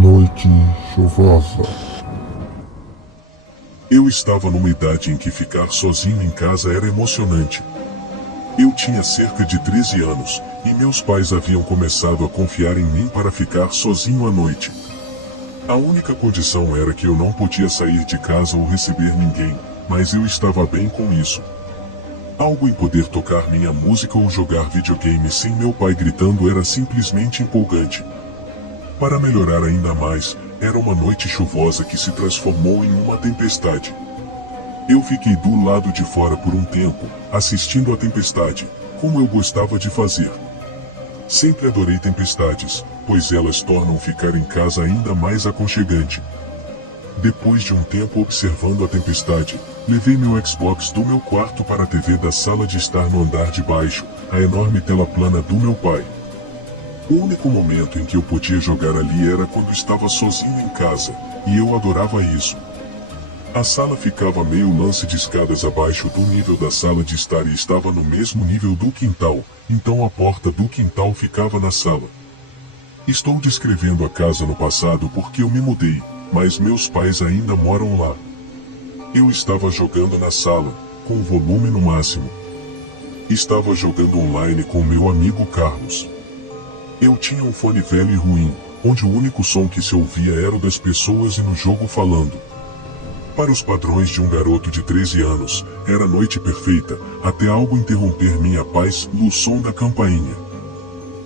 Noite chuvosa. Eu estava numa idade em que ficar sozinho em casa era emocionante. Eu tinha cerca de 13 anos, e meus pais haviam começado a confiar em mim para ficar sozinho à noite. A única condição era que eu não podia sair de casa ou receber ninguém, mas eu estava bem com isso. Algo em poder tocar minha música ou jogar videogame sem meu pai gritando era simplesmente empolgante. Para melhorar ainda mais, era uma noite chuvosa que se transformou em uma tempestade. Eu fiquei do lado de fora por um tempo, assistindo à tempestade, como eu gostava de fazer. Sempre adorei tempestades, pois elas tornam ficar em casa ainda mais aconchegante. Depois de um tempo observando a tempestade, levei meu Xbox do meu quarto para a TV da sala de estar no andar de baixo, a enorme tela plana do meu pai. O único momento em que eu podia jogar ali era quando estava sozinho em casa, e eu adorava isso. A sala ficava meio lance de escadas abaixo do nível da sala de estar e estava no mesmo nível do quintal, então a porta do quintal ficava na sala. Estou descrevendo a casa no passado porque eu me mudei, mas meus pais ainda moram lá. Eu estava jogando na sala, com o volume no máximo. Estava jogando online com meu amigo Carlos. Eu tinha um fone velho e ruim, onde o único som que se ouvia era o das pessoas e no jogo falando. Para os padrões de um garoto de 13 anos, era noite perfeita, até algo interromper minha paz no som da campainha.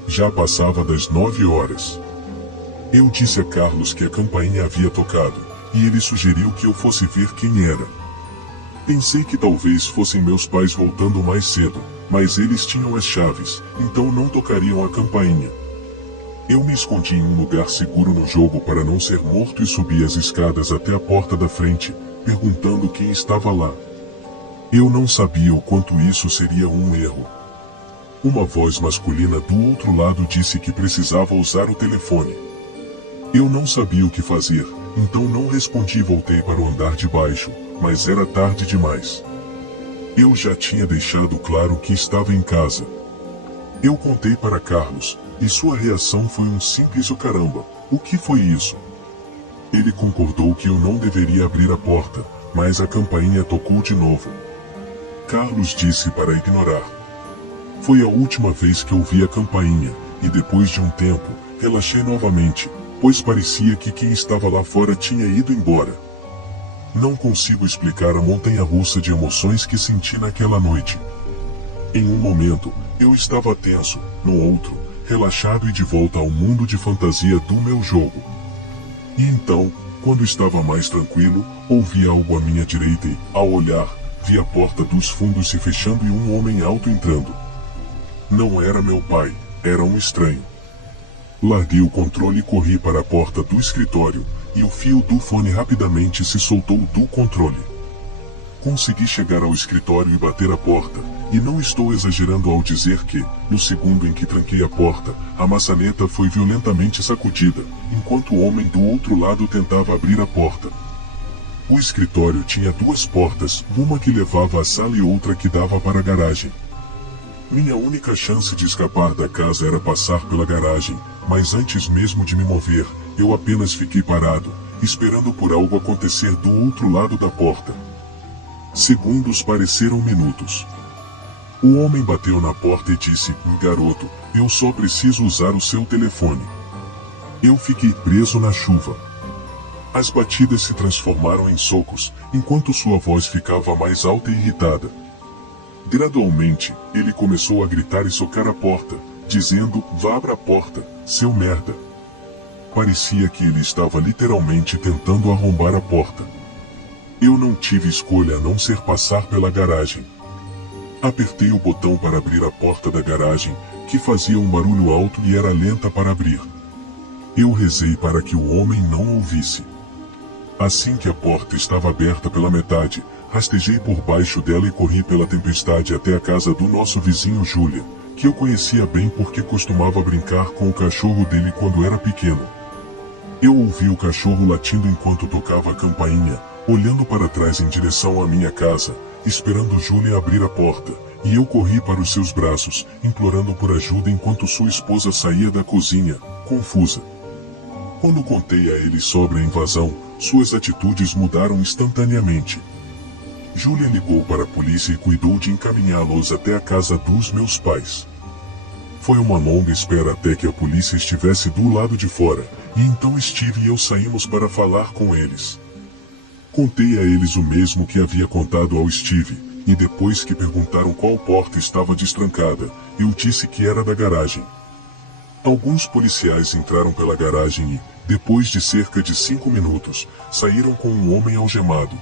Já passava das 9 horas. Eu disse a Carlos que a campainha havia tocado, e ele sugeriu que eu fosse ver quem era. Pensei que talvez fossem meus pais voltando mais cedo, mas eles tinham as chaves, então não tocariam a campainha. Eu me escondi em um lugar seguro no jogo para não ser morto e subi as escadas até a porta da frente, perguntando quem estava lá. Eu não sabia o quanto isso seria um erro. Uma voz masculina do outro lado disse que precisava usar o telefone. Eu não sabia o que fazer, então não respondi e voltei para o andar de baixo, mas era tarde demais. Eu já tinha deixado claro que estava em casa. Eu contei para Carlos, e sua reação foi um simples "o caramba, o que foi isso?". Ele concordou que eu não deveria abrir a porta, mas a campainha tocou de novo. Carlos disse para ignorar. Foi a última vez que ouvi a campainha, e depois de um tempo, relaxei novamente, pois parecia que quem estava lá fora tinha ido embora. Não consigo explicar a montanha-russa de emoções que senti naquela noite. Em um momento, eu estava tenso, no outro, relaxado e de volta ao mundo de fantasia do meu jogo. E então, quando estava mais tranquilo, ouvi algo à minha direita e, ao olhar, vi a porta dos fundos se fechando e um homem alto entrando. Não era meu pai, era um estranho. Larguei o controle e corri para a porta do escritório, e o fio do fone rapidamente se soltou do controle. Consegui chegar ao escritório e bater a porta, e não estou exagerando ao dizer que, no segundo em que tranquei a porta, a maçaneta foi violentamente sacudida, enquanto o homem do outro lado tentava abrir a porta. O escritório tinha duas portas, uma que levava à sala e outra que dava para a garagem. Minha única chance de escapar da casa era passar pela garagem, mas antes mesmo de me mover, eu apenas fiquei parado, esperando por algo acontecer do outro lado da porta. Segundos pareceram minutos. O homem bateu na porta e disse: "Garoto, eu só preciso usar o seu telefone." Eu fiquei preso na chuva. As batidas se transformaram em socos, enquanto sua voz ficava mais alta e irritada. Gradualmente, ele começou a gritar e socar a porta, dizendo: "Vá abra a porta, seu merda." Parecia que ele estava literalmente tentando arrombar a porta. Eu não tive escolha a não ser passar pela garagem. Apertei o botão para abrir a porta da garagem, que fazia um barulho alto e era lenta para abrir. Eu rezei para que o homem não ouvisse. Assim que a porta estava aberta pela metade, rastejei por baixo dela e corri pela tempestade até a casa do nosso vizinho Júlia, que eu conhecia bem porque costumava brincar com o cachorro dele quando era pequeno. Eu ouvi o cachorro latindo enquanto tocava a campainha, olhando para trás em direção à minha casa, esperando Júlia abrir a porta, e eu corri para os seus braços, implorando por ajuda enquanto sua esposa saía da cozinha, confusa. Quando contei a eles sobre a invasão, suas atitudes mudaram instantaneamente. Julia ligou para a polícia e cuidou de encaminhá-los até a casa dos meus pais. Foi uma longa espera até que a polícia estivesse do lado de fora, e então Steve e eu saímos para falar com eles. Contei a eles o mesmo que havia contado ao Steve, e depois que perguntaram qual porta estava destrancada, eu disse que era da garagem. Alguns policiais entraram pela garagem e, depois de cerca de 5 minutos, saíram com um homem algemado.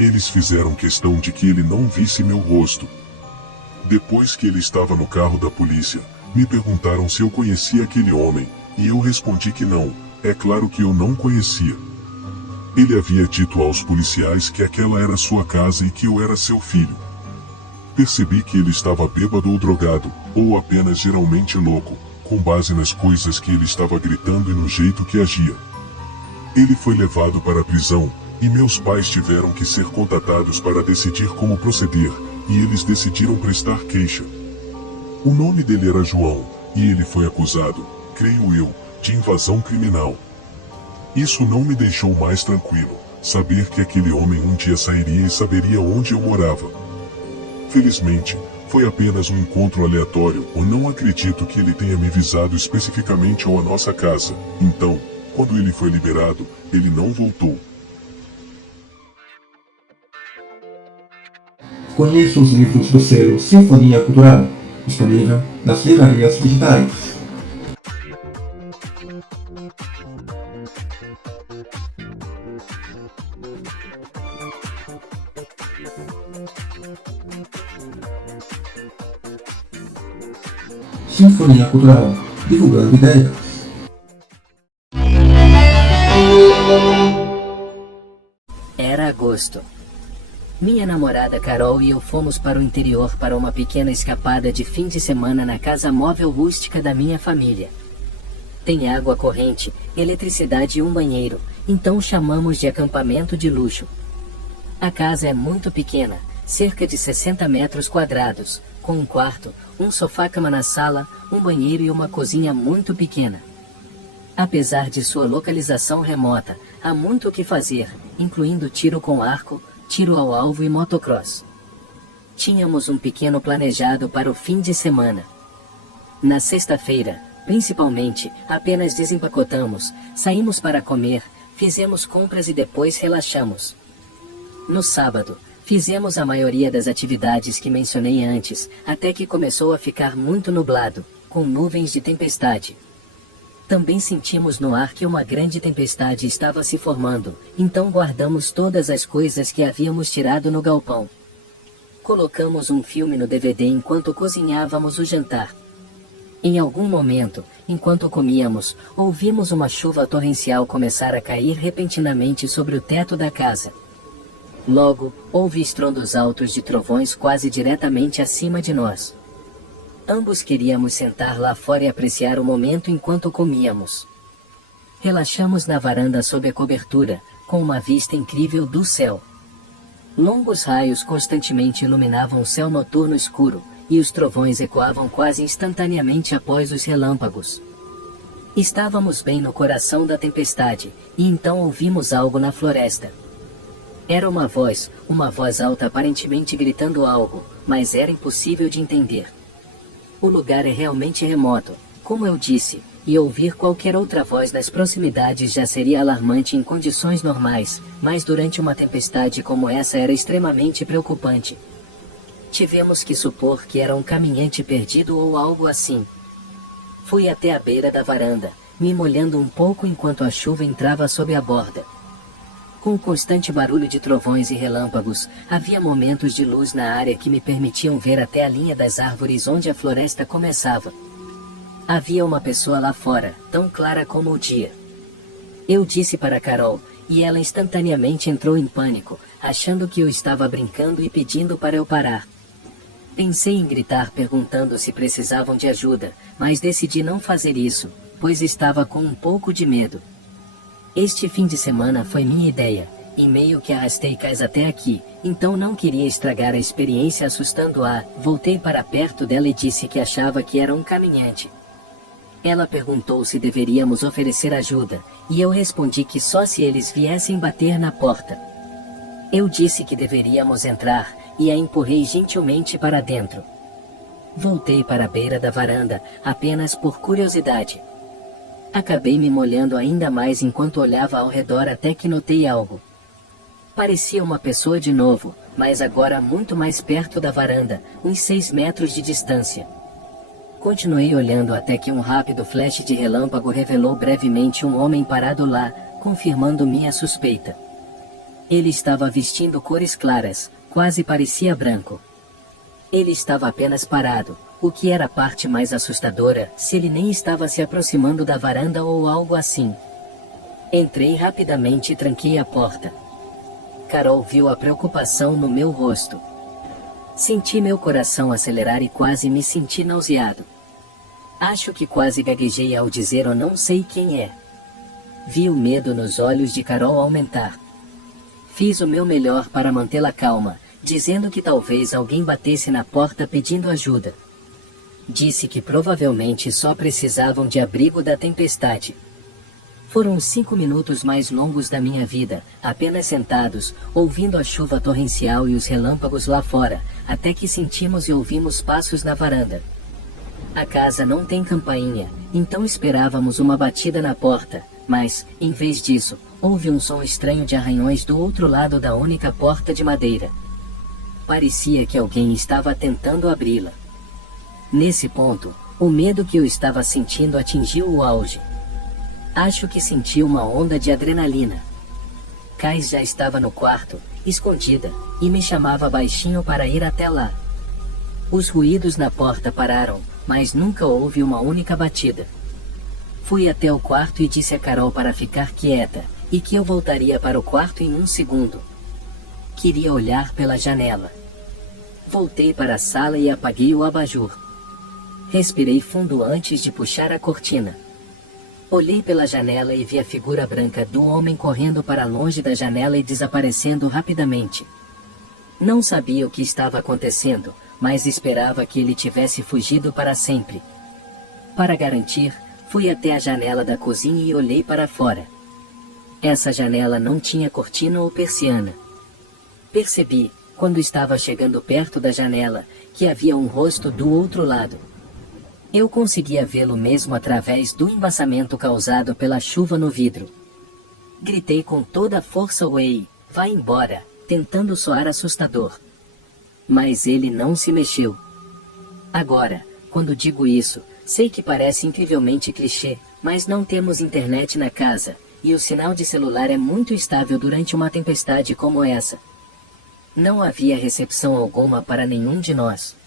Eles fizeram questão de que ele não visse meu rosto. Depois que ele estava no carro da polícia, me perguntaram se eu conhecia aquele homem, e eu respondi que não, é claro que eu não conhecia. Ele havia dito aos policiais que aquela era sua casa e que eu era seu filho. Percebi que ele estava bêbado ou drogado, ou apenas geralmente louco, com base nas coisas que ele estava gritando e no jeito que agia. Ele foi levado para a prisão, e meus pais tiveram que ser contatados para decidir como proceder, e eles decidiram prestar queixa. O nome dele era João, e ele foi acusado, creio eu, de invasão criminal. Isso não me deixou mais tranquilo, saber que aquele homem um dia sairia e saberia onde eu morava. Felizmente, foi apenas um encontro aleatório, ou não acredito que ele tenha me visado especificamente ou a nossa casa. Então, quando ele foi liberado, ele não voltou. Conheça os livros do selo Sinfonia Cultural, disponível nas livrarias digitais. Sinfonia Cultural, divulgando ideias. Era agosto. Minha namorada Carol e eu fomos para o interior para uma pequena escapada de fim de semana na casa móvel rústica da minha família. Tem água corrente, eletricidade e um banheiro, então chamamos de acampamento de luxo. A casa é muito pequena, cerca de 60 metros quadrados, com um quarto, um sofá-cama na sala, um banheiro e uma cozinha muito pequena. Apesar de sua localização remota, há muito o que fazer, incluindo tiro com arco, tiro ao alvo e motocross. Tínhamos um pequeno planejado para o fim de semana. Na sexta-feira, principalmente, apenas desempacotamos, saímos para comer, fizemos compras e depois relaxamos. No sábado, fizemos a maioria das atividades que mencionei antes, até que começou a ficar muito nublado, com nuvens de tempestade. Também sentimos no ar que uma grande tempestade estava se formando, então guardamos todas as coisas que havíamos tirado no galpão. Colocamos um filme no DVD enquanto cozinhávamos o jantar. Em algum momento, enquanto comíamos, ouvimos uma chuva torrencial começar a cair repentinamente sobre o teto da casa. Logo, houve estrondos altos de trovões quase diretamente acima de nós. Ambos queríamos sentar lá fora e apreciar o momento enquanto comíamos. Relaxamos na varanda sob a cobertura, com uma vista incrível do céu. Longos raios constantemente iluminavam o céu noturno escuro, e os trovões ecoavam quase instantaneamente após os relâmpagos. Estávamos bem no coração da tempestade, e então ouvimos algo na floresta. Era uma voz alta aparentemente gritando algo, mas era impossível de entender. O lugar é realmente remoto, como eu disse, e ouvir qualquer outra voz nas proximidades já seria alarmante em condições normais, mas durante uma tempestade como essa era extremamente preocupante. Tivemos que supor que era um caminhante perdido ou algo assim. Fui até a beira da varanda, me molhando um pouco enquanto a chuva entrava sob a borda. Com o constante barulho de trovões e relâmpagos, havia momentos de luz na área que me permitiam ver até a linha das árvores onde a floresta começava. Havia uma pessoa lá fora, tão clara como o dia. Eu disse para Carol, e ela instantaneamente entrou em pânico, achando que eu estava brincando e pedindo para eu parar. Pensei em gritar perguntando se precisavam de ajuda, mas decidi não fazer isso, pois estava com um pouco de medo. Este fim de semana foi minha ideia, e meio que arrastei Kais até aqui, então não queria estragar a experiência assustando-a. Voltei para perto dela e disse que achava que era um caminhante. Ela perguntou se deveríamos oferecer ajuda, e eu respondi que só se eles viessem bater na porta. Eu disse que deveríamos entrar, e a empurrei gentilmente para dentro. Voltei para a beira da varanda, apenas por curiosidade. Acabei me molhando ainda mais enquanto olhava ao redor até que notei algo. Parecia uma pessoa de novo, mas agora muito mais perto da varanda, uns 6 metros de distância. Continuei olhando até que um rápido flash de relâmpago revelou brevemente um homem parado lá, confirmando minha suspeita. Ele estava vestindo cores claras, quase parecia branco. Ele estava apenas parado, o que era a parte mais assustadora, se ele nem estava se aproximando da varanda ou algo assim. Entrei rapidamente e tranquei a porta. Carol viu a preocupação no meu rosto. Senti meu coração acelerar e quase me senti nauseado. Acho que quase gaguejei ao dizer eu não sei quem é. Vi o medo nos olhos de Carol aumentar. Fiz o meu melhor para mantê-la calma, dizendo que talvez alguém batesse na porta pedindo ajuda. Disse que provavelmente só precisavam de abrigo da tempestade. Foram os 5 minutos mais longos da minha vida, apenas sentados, ouvindo a chuva torrencial e os relâmpagos lá fora, até que sentimos e ouvimos passos na varanda. A casa não tem campainha, então esperávamos uma batida na porta, mas, em vez disso, houve um som estranho de arranhões do outro lado da única porta de madeira. Parecia que alguém estava tentando abri-la. Nesse ponto, o medo que eu estava sentindo atingiu o auge. Acho que senti uma onda de adrenalina. Kais já estava no quarto, escondida, e me chamava baixinho para ir até lá. Os ruídos na porta pararam, mas nunca houve uma única batida. Fui até o quarto e disse a Carol para ficar quieta, e que eu voltaria para o quarto em 1 segundo. Queria olhar pela janela. Voltei para a sala e apaguei o abajur. Respirei fundo antes de puxar a cortina. Olhei pela janela e vi a figura branca do homem correndo para longe da janela e desaparecendo rapidamente. Não sabia o que estava acontecendo, mas esperava que ele tivesse fugido para sempre. Para garantir, fui até a janela da cozinha e olhei para fora. Essa janela não tinha cortina ou persiana. Percebi, quando estava chegando perto da janela, que havia um rosto do outro lado. Eu conseguia vê-lo mesmo através do embaçamento causado pela chuva no vidro. Gritei com toda a força "Ei, vai embora", tentando soar assustador. Mas ele não se mexeu. Agora, quando digo isso, sei que parece incrivelmente clichê, mas não temos internet na casa, e o sinal de celular é muito estável durante uma tempestade como essa. Não havia recepção alguma para nenhum de nós.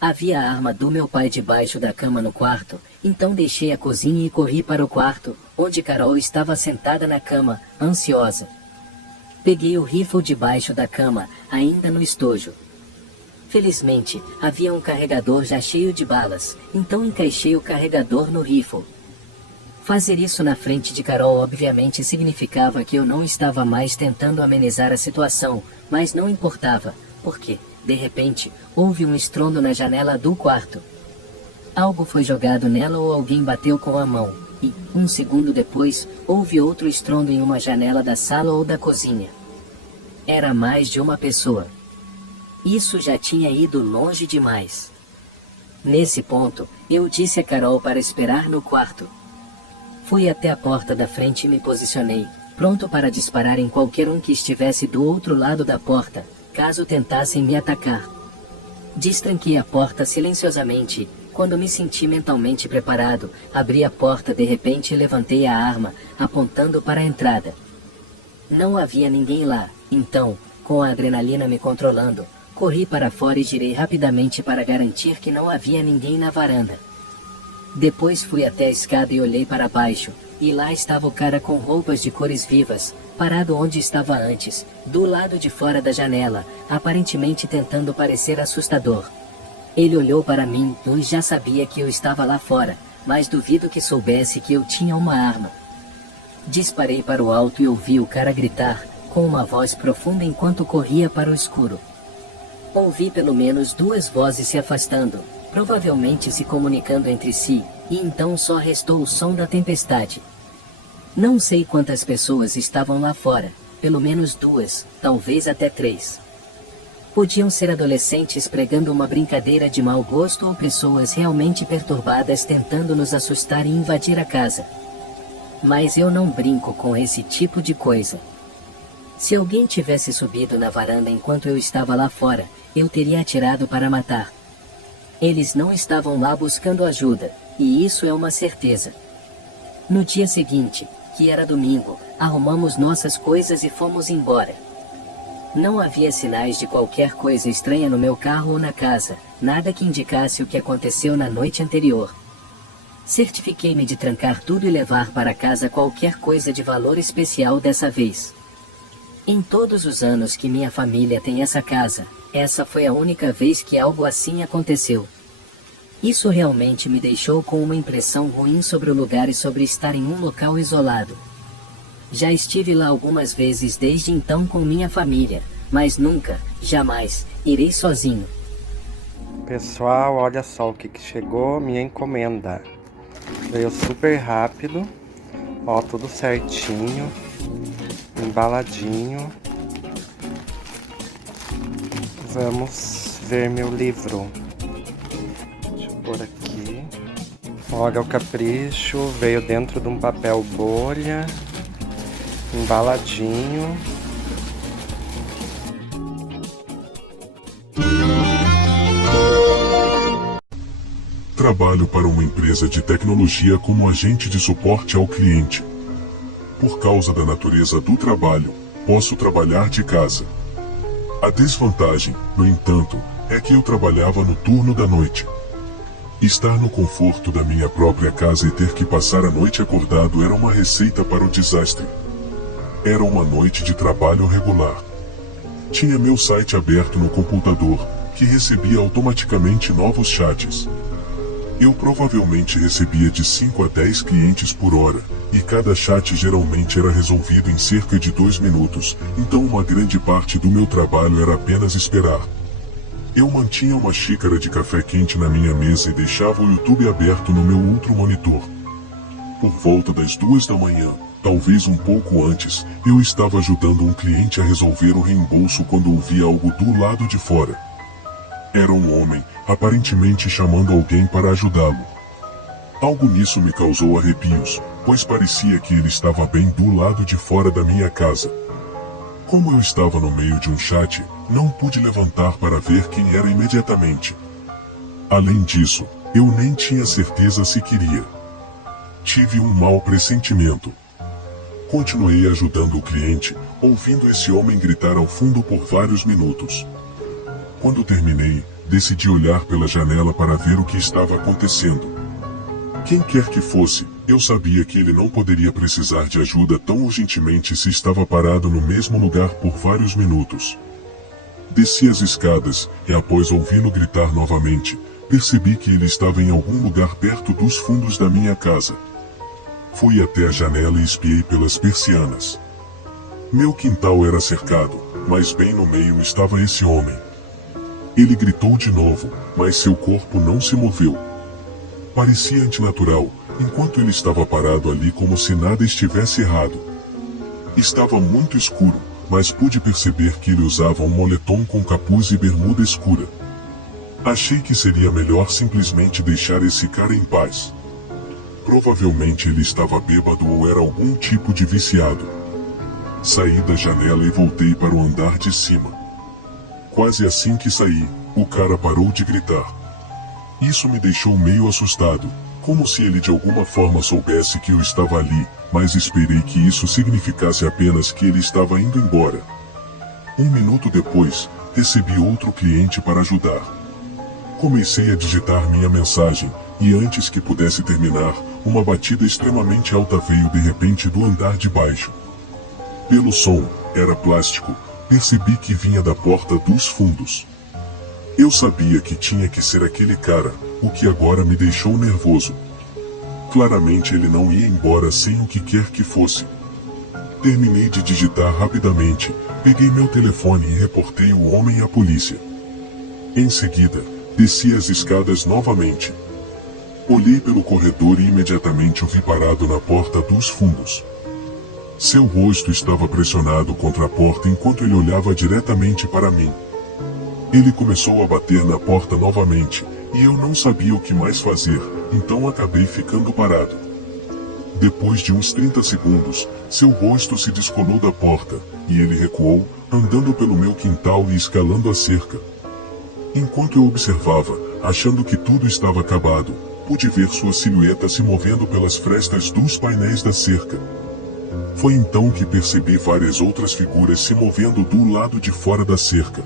Havia a arma do meu pai debaixo da cama no quarto, então deixei a cozinha e corri para o quarto, onde Carol estava sentada na cama, ansiosa. Peguei o rifle debaixo da cama, ainda no estojo. Felizmente, havia um carregador já cheio de balas, então encaixei o carregador no rifle. Fazer isso na frente de Carol obviamente significava que eu não estava mais tentando amenizar a situação, mas não importava, porque, de repente, houve um estrondo na janela do quarto. Algo foi jogado nela ou alguém bateu com a mão, e, 1 segundo depois, houve outro estrondo em uma janela da sala ou da cozinha. Era mais de uma pessoa. Isso já tinha ido longe demais. Nesse ponto, eu disse a Carol para esperar no quarto. Fui até a porta da frente e me posicionei, pronto para disparar em qualquer um que estivesse do outro lado da porta, caso tentassem me atacar. Destranquei a porta silenciosamente. Quando me senti mentalmente preparado, abri a porta de repente e levantei a arma, apontando para a entrada. Não havia ninguém lá, então, com a adrenalina me controlando, corri para fora e girei rapidamente para garantir que não havia ninguém na varanda. Depois fui até a escada e olhei para baixo, e lá estava o cara com roupas de cores vivas, parado onde estava antes, do lado de fora da janela, aparentemente tentando parecer assustador. Ele olhou para mim e já sabia que eu estava lá fora, mas duvido que soubesse que eu tinha uma arma. Disparei para o alto e ouvi o cara gritar, com uma voz profunda enquanto corria para o escuro. Ouvi pelo menos 2 vozes se afastando, provavelmente se comunicando entre si, E então só restou o som da tempestade. Não sei quantas pessoas estavam lá fora, pelo menos 2, talvez até 3. Podiam ser adolescentes pregando uma brincadeira de mau gosto ou pessoas realmente perturbadas tentando nos assustar e invadir a casa. Mas eu não brinco com esse tipo de coisa. Se alguém tivesse subido na varanda enquanto eu estava lá fora, eu teria atirado para matar. Eles não estavam lá buscando ajuda, e isso é uma certeza. No dia seguinte, que era domingo, arrumamos nossas coisas e fomos embora. Não havia sinais de qualquer coisa estranha no meu carro ou na casa, nada que indicasse o que aconteceu na noite anterior. Certifiquei-me de trancar tudo e levar para casa qualquer coisa de valor especial dessa vez. Em todos os anos que minha família tem essa casa, essa foi a única vez que algo assim aconteceu. Isso realmente me deixou com uma impressão ruim sobre o lugar e sobre estar em um local isolado. Já estive lá algumas vezes desde então com minha família, mas nunca, jamais, irei sozinho. Pessoal, olha só o que chegou, minha encomenda. Veio super rápido, ó, tudo certinho, embaladinho. Vamos ver meu livro. Deixa eu pôr aqui. Olha o capricho, veio dentro de um papel bolha, embaladinho. Trabalho para uma empresa de tecnologia como agente de suporte ao cliente. Por causa da natureza do trabalho, posso trabalhar de casa. A desvantagem, no entanto, é que eu trabalhava no turno da noite. Estar no conforto da minha própria casa e ter que passar a noite acordado era uma receita para o desastre. Era uma noite de trabalho regular. Tinha meu site aberto no computador, que recebia automaticamente novos chats. Eu provavelmente recebia de 5 a 10 clientes por hora, e cada chat geralmente era resolvido em cerca de 2 minutos, então uma grande parte do meu trabalho era apenas esperar. Eu mantinha uma xícara de café quente na minha mesa e deixava o YouTube aberto no meu outro monitor. Por volta das 2 da manhã, talvez um pouco antes, eu estava ajudando um cliente a resolver o reembolso quando ouvi algo do lado de fora. Era um homem, aparentemente chamando alguém para ajudá-lo. Algo nisso me causou arrepios, pois parecia que ele estava bem do lado de fora da minha casa. Como eu estava no meio de um chat, não pude levantar para ver quem era imediatamente. Além disso, eu nem tinha certeza se queria. Tive um mau pressentimento. Continuei ajudando o cliente, ouvindo esse homem gritar ao fundo por vários minutos. Quando terminei, decidi olhar pela janela para ver o que estava acontecendo. Quem quer que fosse, eu sabia que ele não poderia precisar de ajuda tão urgentemente se estava parado no mesmo lugar por vários minutos. Desci as escadas, e após ouvi-lo gritar novamente, percebi que ele estava em algum lugar perto dos fundos da minha casa. Fui até a janela e espiei pelas persianas. Meu quintal era cercado, mas bem no meio estava esse homem. Ele gritou de novo, mas seu corpo não se moveu. Parecia antinatural, enquanto ele estava parado ali como se nada estivesse errado. Estava muito escuro, mas pude perceber que ele usava um moletom com capuz e bermuda escura. Achei que seria melhor simplesmente deixar esse cara em paz. Provavelmente ele estava bêbado ou era algum tipo de viciado. Saí da janela e voltei para o andar de cima. Quase assim que saí, o cara parou de gritar. Isso me deixou meio assustado, como se ele de alguma forma soubesse que eu estava ali, mas esperei que isso significasse apenas que ele estava indo embora. 1 minuto depois, recebi outro cliente para ajudar. Comecei a digitar minha mensagem, e antes que pudesse terminar, uma batida extremamente alta veio de repente do andar de baixo. Pelo som, era plástico, percebi que vinha da porta dos fundos. Eu sabia que tinha que ser aquele cara, o que agora me deixou nervoso. Claramente ele não ia embora sem o que quer que fosse. Terminei de digitar rapidamente, peguei meu telefone e reportei o homem à polícia. Em seguida, desci as escadas novamente. Olhei pelo corredor e imediatamente o vi parado na porta dos fundos. Seu rosto estava pressionado contra a porta enquanto ele olhava diretamente para mim. Ele começou a bater na porta novamente, e eu não sabia o que mais fazer, então acabei ficando parado. Depois de uns 30 segundos, seu rosto se descolou da porta, e ele recuou, andando pelo meu quintal e escalando a cerca. Enquanto eu observava, achando que tudo estava acabado, pude ver sua silhueta se movendo pelas frestas dos painéis da cerca. Foi então que percebi várias outras figuras se movendo do lado de fora da cerca.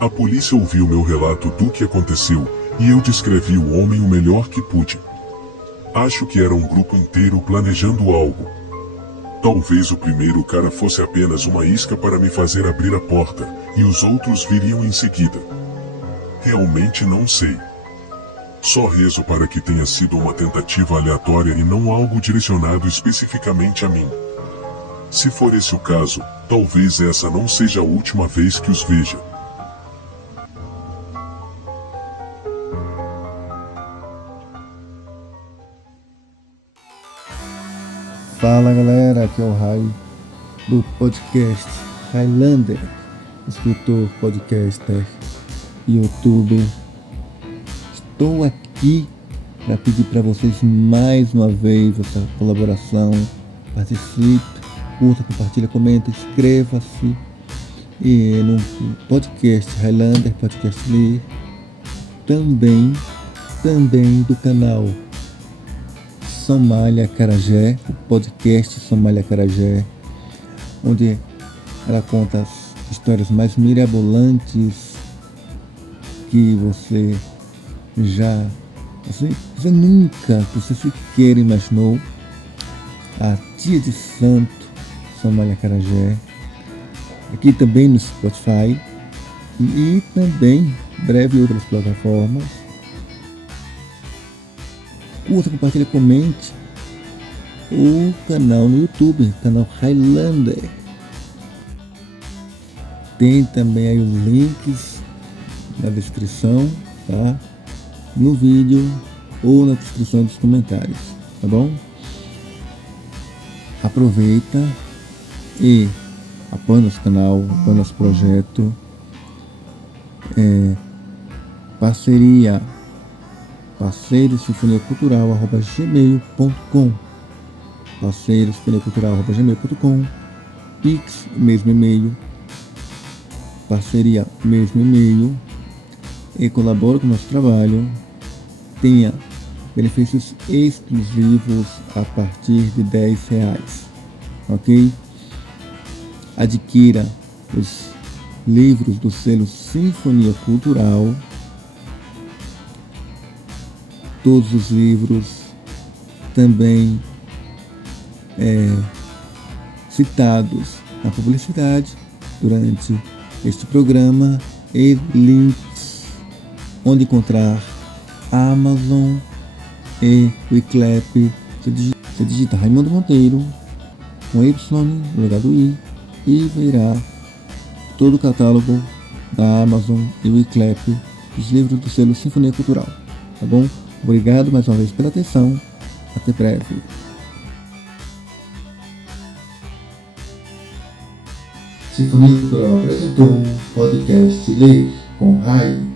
A polícia ouviu meu relato do que aconteceu, e eu descrevi o homem o melhor que pude. Acho que era um grupo inteiro planejando algo. Talvez o primeiro cara fosse apenas uma isca para me fazer abrir a porta, e os outros viriam em seguida. Realmente não sei. Só rezo para que tenha sido uma tentativa aleatória e não algo direcionado especificamente a mim. Se for esse o caso, talvez essa não seja a última vez que os veja. Fala galera, aqui é o Rai do podcast Highlander, escritor, podcaster, youtuber. Estou aqui para pedir para vocês mais uma vez essa colaboração. Participe, curta, compartilha, comenta, inscreva-se no podcast Highlander, podcast Ler, também do canal Somália Acarajé, o podcast Somália Acarajé, onde ela conta as histórias mais mirabolantes que você nunca, você sequer imaginou. A Tia de Santo, Somália Acarajé, aqui também no Spotify e também breve em outras plataformas. Curta, compartilha, comente o canal no YouTube, canal Highlander. Tem também aí os links na descrição, tá? No vídeo ou na descrição dos comentários, tá bom? Aproveita e apoia nosso canal, apoia nosso projeto. parceirosinfoniacultural@gmail.com, parceirosinfoniacultural@gmail.com, Pix, mesmo e-mail, parceria, mesmo e-mail, e colabora com o nosso trabalho. Tenha benefícios exclusivos a partir de R$10, ok? Adquira os livros do selo Sinfonia Cultural. Todos os livros também citados na publicidade durante este programa, e links onde encontrar Amazon e Wiclap. Você digita Raimundo Monteiro com Y no lugar do I e verá todo o catálogo da Amazon e Wiclap dos livros do selo Sinfonia Cultural, tá bom? Obrigado mais uma vez pela atenção. Até breve. Sinfonia Cultural apresentou o podcast Ler com Rai.